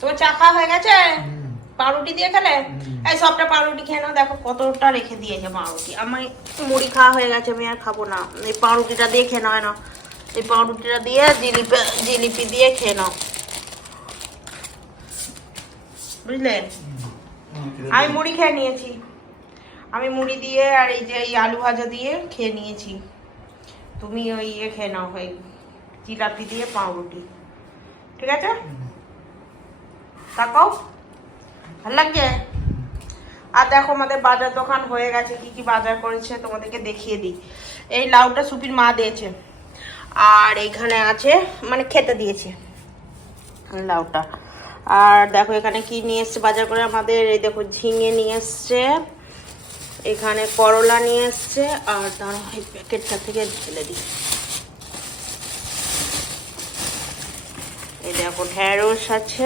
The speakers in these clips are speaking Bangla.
তোমার চা খাওয়া হয়ে গেছে পাউরুটি দিয়ে খেলে এই সবটা পাউরুটি খেয়ে নাও দেখো কতটা রেখে দিয়েছে পাউরুটি আমার মুড়ি খাওয়া হয়ে গেছে আমি আর খাবো না এই পাউরুটিটা দিয়ে খেয়ে নাও না এই পাউরুটিটা দিয়ে জিলিপি জিলিপি দিয়ে খেয়ে নাও বুঝলে আমি মুড়ি খেয়ে নিয়েছি আমি মুড়ি দিয়ে আর এই যে এই আলু ভাজা দিয়ে খেয়ে নিয়েছি তুমি ওই ইয়ে খেয়ে নাও ওই জিলাপি দিয়ে পাউরুটি ঠিক আছে তাকাও ভাল লাগছে আর দেখো আমাদের বাজার দোকান হয়ে গেছে কি কি বাজার করেছে তোমাদেরকে দেখিয়ে দিই এই লাউটা সুপির মা দিয়েছে আর এখানে আছে মানে খেতে দিয়েছে লাউটা আর দেখো এখানে কি নিয়ে এসছে বাজার করে আমাদের এই দেখো ঝিঙে নিয়ে এসছে এখানে করলা নিয়ে এসছে আর তার এই প্যাকেটটা থেকে ঢেলে দিই এই দেখো ঢ্যাঁড়স আছে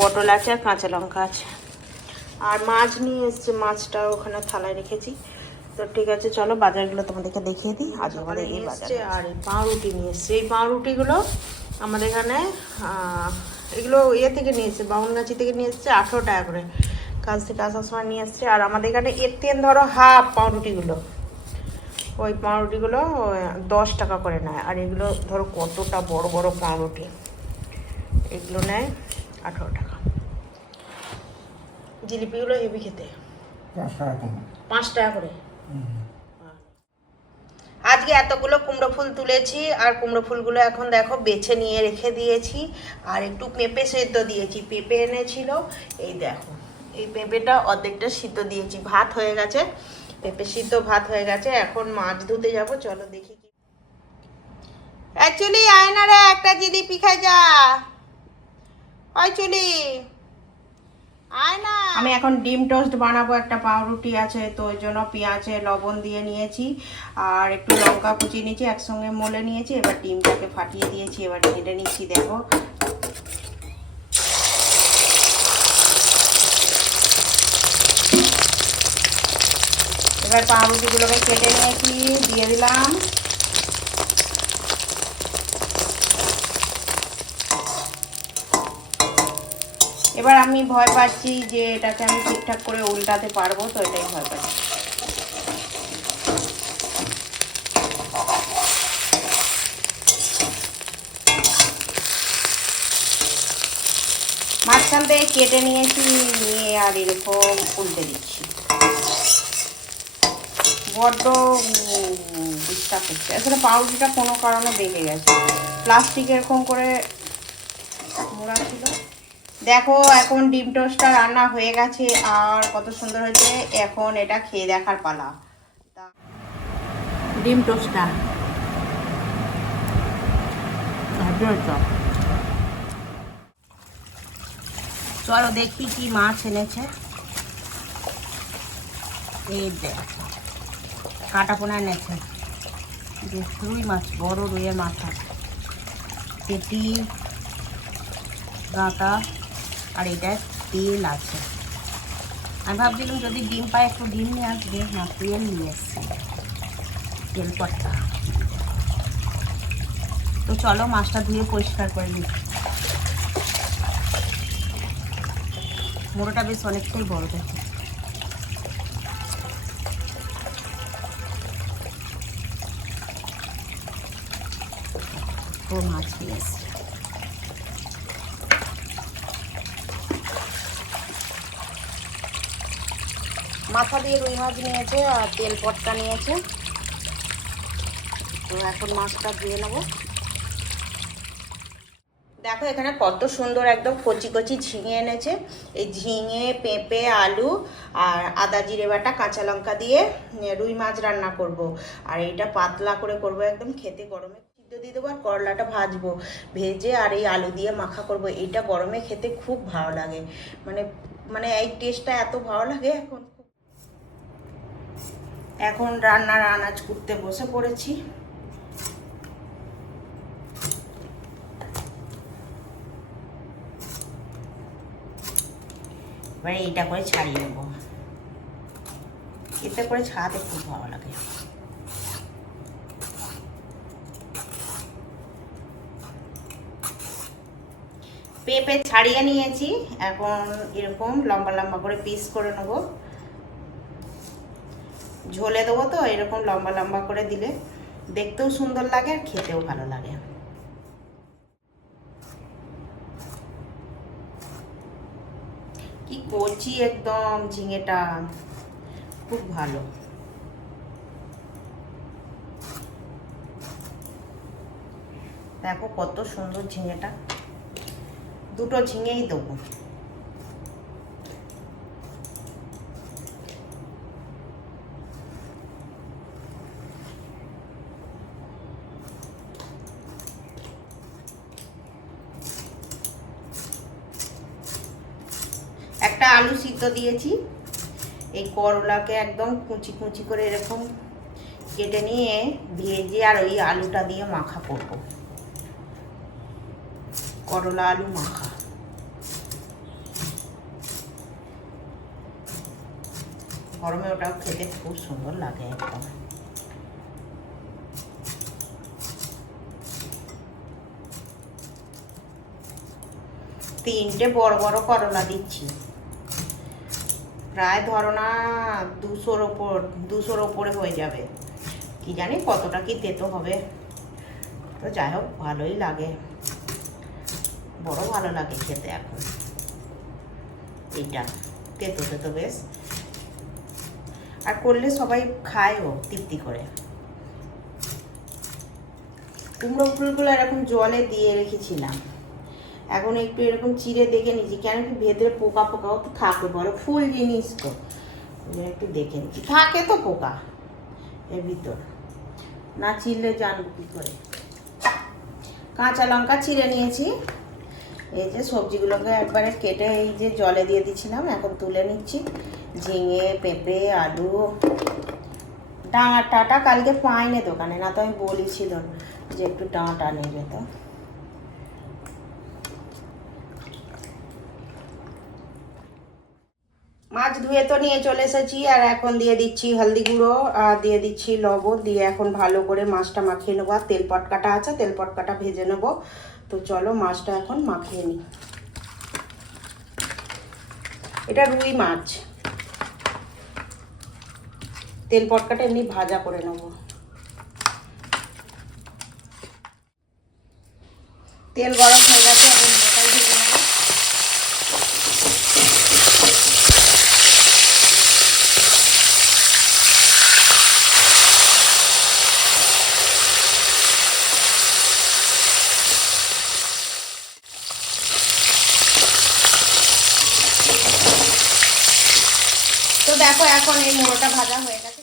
পটল আছে আর কাঁচা লঙ্কা আছে আর মাছ নিয়ে এসছে মাছটা ওখানে থালায় রেখেছি তো ঠিক আছে চলো বাজারগুলো তোমাদেরকে দেখিয়ে দিই আজ আমাদের এই বাজারে আর এই পাউরুটি নিয়ে এসছে এই পাউরুটিগুলো আমাদের এখানে এগুলো ইয়ে থেকে নিয়ে এসছে বাউনগাছি থেকে নিয়ে এসছে আঠেরো টাকা করে কাজ থেকে আসার সময় নিয়ে এসছে আর আমাদের এখানে এর তেন ধরো হাফ পাউরুটিগুলো ওই পাউরুটিগুলো দশ টাকা করে নেয় আর এগুলো ধরো কতটা বড় বড় পাউরুটি এগুলো নেয় আঠারো টাকা জিলিপিগুলো হেভি খেতে পাঁচ টাকা করে আজকে এতগুলো কুমড়ো ফুল তুলেছি আর কুমড়ো ফুলগুলো এখন দেখো বেছে নিয়ে রেখে দিয়েছি আর একটু পেঁপে সেদ্ধ দিয়েছি পেঁপে এনেছিল এই দেখো এই পেঁপেটা অর্ধেকটা সিদ্ধ দিয়েছি ভাত হয়ে গেছে পেঁপে সিদ্ধ ভাত হয়ে গেছে এখন মাছ ধুতে যাব চলো দেখি কি অ্যাকচুয়ালি আয়নারা একটা জিলিপি খাই যা আয় চলে আমি এখন ডিম টোস্ট বানাবো একটা পাউরুটি আছে তো ওই জন্য পেঁয়াজে লবণ দিয়ে নিয়েছি আর একটু লঙ্কা কুচিয়ে নিয়েছি একসঙ্গে মলে নিয়েছি এবার ডিমটাকে ফাটিয়ে দিয়েছি এবার ঘেঁটে নিচ্ছি দেখো এবার পাউরুটিগুলোকে কেটে নিয়েছি দিয়ে দিলাম এবার আমি ভয় পাচ্ছি যে এটাকে আমি ঠিকঠাক করে উল্টাতে পারবো তো এটাই ভয় পাচ্ছি মাঝখান থেকে কেটে নিয়েছি নিয়ে আর এরকম উল্টে দিচ্ছি বড্ড ডিস্টার্ব হচ্ছে আসলে পাউরুটিটা কোনো কারণে বেঁকে গেছে প্লাস্টিক এরকম করে মোড়া ছিল দেখো এখন ডিম টোস্টটা রান্না হয়ে গেছে আর কত সুন্দর হয়েছে এখন এটা খেয়ে দেখার পালা ডিম টোস্টটা চলো দেখি কি মাছ এনেছে এই দেখ কাটা পোনা এনেছে যে রুই মাছ বড় রুইয়ের মাথা পেটি গাঁটা আর এটা তেল আছে আমি ভাবছিলাম যদি ডিম পায় একটু ডিম নিয়ে আসবে না তেল নিয়ে এসছি তেল পট্টা তো চলো মাছটা ধুয়ে পরিষ্কার করে নিচ্ছি মোড়োটা বেশ অনেকটাই বড় দেখে মাছ নিয়ে এসছে মাথা দিয়ে রুই মাছ নিয়েছে আর তেল পটকা নিয়েছে তো এখন মাছটা ধুয়ে নেবো দেখো এখানে কত সুন্দর একদম কচি কচি ঝিঙে এনেছে এই ঝিঙে পেঁপে আলু আর আদা জিরে বাটা কাঁচা লঙ্কা দিয়ে রুই মাছ রান্না করব। আর এইটা পাতলা করে করব একদম খেতে গরমে সিদ্ধ দিয়ে দেবো আর করলাটা ভাজবো ভেজে আর এই আলু দিয়ে মাখা করব। এইটা গরমে খেতে খুব ভালো লাগে মানে মানে এই টেস্টটা এত ভালো লাগে এখন এখন রান্নার আনাজ করতে বসে পড়েছি এবারে এইটা করে ছাড়িয়ে নেব এতে করে ছাড়াতে খুব ভালো লাগে পেঁপে ছাড়িয়ে নিয়েছি এখন এরকম লম্বা লম্বা করে পিস করে নেবো ঝোলে দেবো তো এরকম লম্বা লম্বা করে দিলে দেখতেও সুন্দর লাগে আর খেতেও ভালো লাগে কি কচি একদম ঝিঙেটা খুব ভালো দেখো কত সুন্দর ঝিঙেটা দুটো ঝিঙেই দেবো একটা আলু সিদ্ধ দিয়েছি এই করলাকে একদম কুচি কুচি করে এরকম কেটে নিয়ে ভেজে আর ওই আলুটা দিয়ে মাখা করবো করলা আলু মাখা গরমে ওটা খেতে খুব সুন্দর লাগে একদম তিনটে বড় বড় করলা দিচ্ছি প্রায় ধরো না দুশোর ওপর দুশোর ওপরে হয়ে যাবে কি জানি কতটা কি তেতো হবে তো যাই হোক ভালোই লাগে বড় ভালো লাগে খেতে এখন এটা তেতো তেতো বেশ আর করলে সবাই খায়ও তৃপ্তি করে কুমড়ো ফুলগুলো এরকম জলে দিয়ে রেখেছিলাম এখন একটু এরকম চিড়ে দেখে নিচ্ছি কেন কি ভেতরে পোকা পোকাও তো থাকে বলো ফুল জিনিস তো একটু দেখে নিচ্ছি থাকে তো পোকা এর ভিতর না চিড়লে জানবো কী করে কাঁচা লঙ্কা চিড়ে নিয়েছি এই যে সবজিগুলোকে একবারে কেটে এই যে জলে দিয়ে দিচ্ছিলাম এখন তুলে নিচ্ছি ঝিঙে পেঁপে আলু ডাঙার টাটা কালকে পাইনি দোকানে না তো আমি বলেছিল যে একটু ডাঁটা নিয়ে যেত মাছ ধুয়ে তো নিয়ে চলে এসেছি আর এখন দিয়ে দিচ্ছি হলদি গুঁড়ো আর দিয়ে দিচ্ছি লবণ দিয়ে এখন ভালো করে মাছটা মাখিয়ে নেবো আর তেল পটকাটা আছে তেল পটকাটা ভেজে নেব তো চলো মাছটা এখন মাখিয়ে নিই এটা রুই মাছ তেল পটকাটা এমনি ভাজা করে নেব তেল গরম হয়ে গেছে দেখো এখন এই মোড়োটা ভাজা হয়ে গেছে তো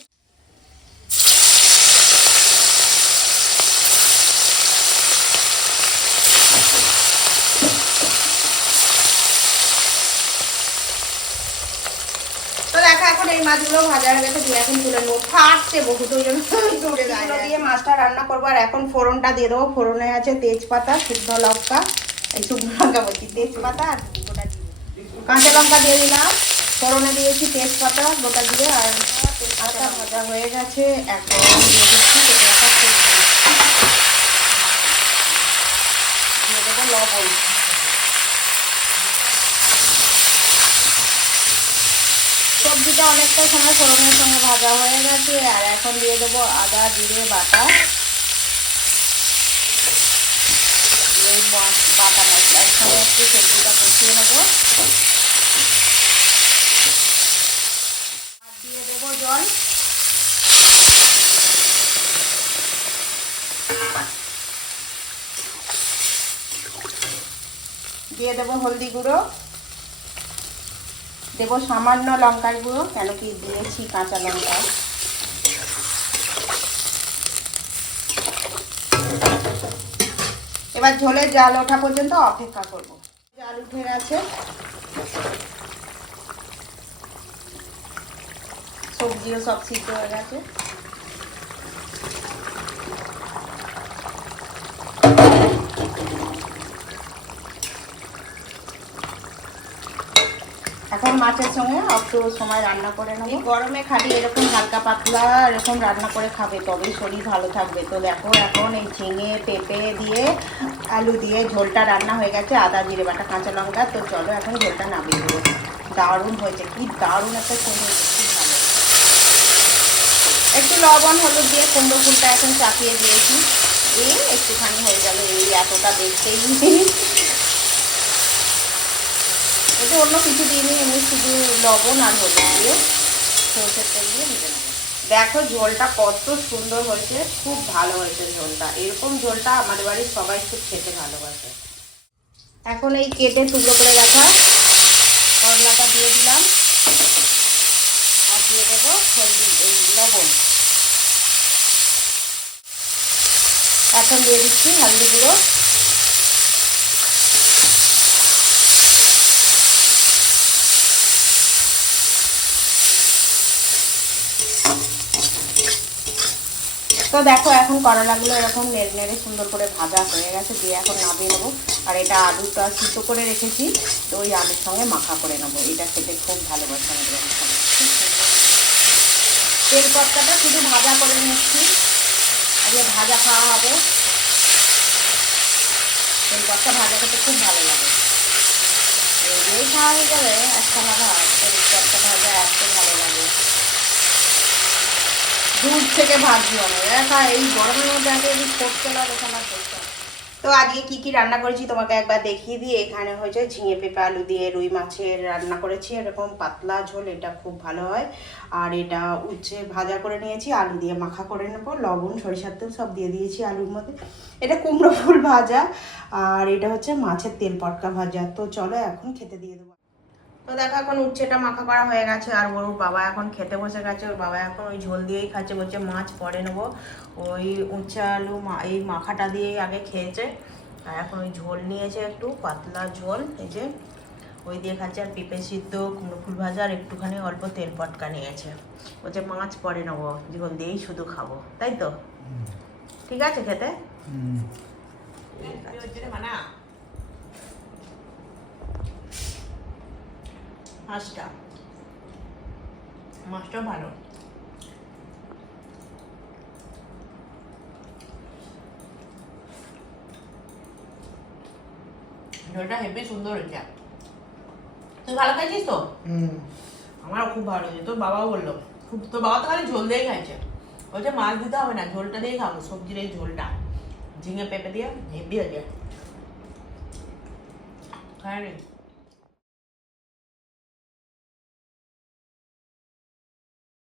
দেখো এখন এই মাছগুলো ভাজা হয়ে গেছে এখন তুলে দিয়ে মাছটা রান্না করবো আর এখন আছে তেজপাতা শুকনো লঙ্কা এই শুকনো লঙ্কা বলছি তেজপাতা আর কাঁচা লঙ্কা দিয়ে দিলাম ফোড়নে দিয়েছি তেজপাতা গোটা দিয়ে আর তেজপাতা ভাজা হয়ে গেছে এখন সবজিটা অনেকটা সময় ফোড়নের সঙ্গে ভাজা হয়ে গেছে আর এখন দিয়ে দেবো আদা জিরে বাটা বাটা মশলা একটু সবজিটা কষিয়ে নেবো জল দিয়ে দেবো হলদি গুঁড়ো দেবো সামান্য লঙ্কার গুঁড়ো কেন কি দিয়েছি কাঁচা লঙ্কা এবার ঝোলের জাল ওঠা পর্যন্ত অপেক্ষা করবো জাল উঠে গেছে সবজিও সব সিদ্ধ হয়ে গেছে এখন মাছের সঙ্গে অল্প সময় রান্না করে নেব গরমে খালি এরকম হালকা পাতলা এরকম রান্না করে খাবে তবেই শরীর ভালো থাকবে তো দেখো এখন এই ঝিঙে পেঁপে দিয়ে আলু দিয়ে ঝোলটা রান্না হয়ে গেছে আদা জিরে বাটা কাঁচা লঙ্কা তো চলো এখন ঝোলটা নামিয়ে দেবো দারুণ হয়েছে কি দারুণ একটা শরীর একটু লবণ হলুদ দিয়ে কুমড়ো ফুলটা এখন চাপিয়ে দিয়েছি দিয়ে একটুখানি হয়ে যাবে এই এতটা দেখতেই এটা অন্য কিছু দিনই এমনি শুধু লবণ আর হলুদ দিয়ে সরষের তেল দিয়ে ভেজে দেখো ঝোলটা কত সুন্দর হয়েছে খুব ভালো হয়েছে ঝোলটা এরকম ঝোলটা আমাদের বাড়ির সবাই খুব খেতে ভালোবাসে এখন এই কেটে টুকরো করে রাখা করলাটা দিয়ে দিলাম এই লবণ এখন দিয়ে দিচ্ছি হলদি গুঁড়ো তো দেখো এখন করলাগুলো এরকম নেড় নেড়ে সুন্দর করে ভাজা হয়ে গেছে দিয়ে এখন নামিয়ে নেবো আর এটা আলুটা সিদ্ধ করে রেখেছি তো ওই আলুর সঙ্গে মাখা করে নেবো এটা খেতে খুব ভালোবাসে আমাদের তেলপত্তাটা শুধু ভাজা করে নিচ্ছি আগে ভাজা খাওয়া হবে তেলপত্তা ভাজা খেতে খুব ভালো লাগে এই খাওয়া হয়ে গেলে একখানা ভাত তেলপত্তা ভাজা এত ভালো লাগে দূর থেকে ভাজবো আমরা এই গরমের মধ্যে আগে যদি করতে লাগে তো আজকে কি কি রান্না করেছি তোমাকে একবার দেখিয়ে দিই এখানে হয়েছে ঝিঙে পেঁপে আলু দিয়ে রুই মাছের রান্না করেছি এরকম পাতলা ঝোল এটা খুব ভালো হয় আর এটা উচ্ছে ভাজা করে নিয়েছি আলু দিয়ে মাখা করে নেবো লবণ সরিষার তেল সব দিয়ে দিয়েছি আলুর মধ্যে এটা কুমড়ো ফুল ভাজা আর এটা হচ্ছে মাছের তেল পটকা ভাজা তো চলো এখন খেতে দিয়ে দেবো তো দেখো এখন উচ্ছেটা মাখা করা হয়ে গেছে আর ওর বাবা এখন খেতে বসে গেছে ওর বাবা এখন ওই ঝোল দিয়েই খাচ্ছে বলছে মাছ পরে নেবো ওই উচ্ছে আলু এই মাখাটা দিয়েই আগে খেয়েছে আর এখন ওই ঝোল নিয়েছে একটু পাতলা ঝোল এই যে ওই দিয়ে খাচ্ছে আর পেঁপে সিদ্ধ কুমড়ো ফুল ভাজা আর একটুখানি অল্প তেল পটকা নিয়েছে বলছে মাছ পরে নেবো ঝোল দিয়েই শুধু খাবো তাই তো ঠিক আছে খেতে ঠিক আছে মাছটা মাছটা ভালো ঝোলটা হেভি সুন্দর হয়েছে তুই ভালো খাইছিস তো আমার খুব ভালো হয়েছে তোর বাবা বললো খুব তোর বাবা তো খালি ঝোল দিয়ে খাইছে বলছে মাছ দিতে হবে না ঝোলটা দিয়ে খাবো সবজির এই ঝোলটা ঝিঙে পেঁপে দিয়ে হেভি হয়ে হ্যাঁ রে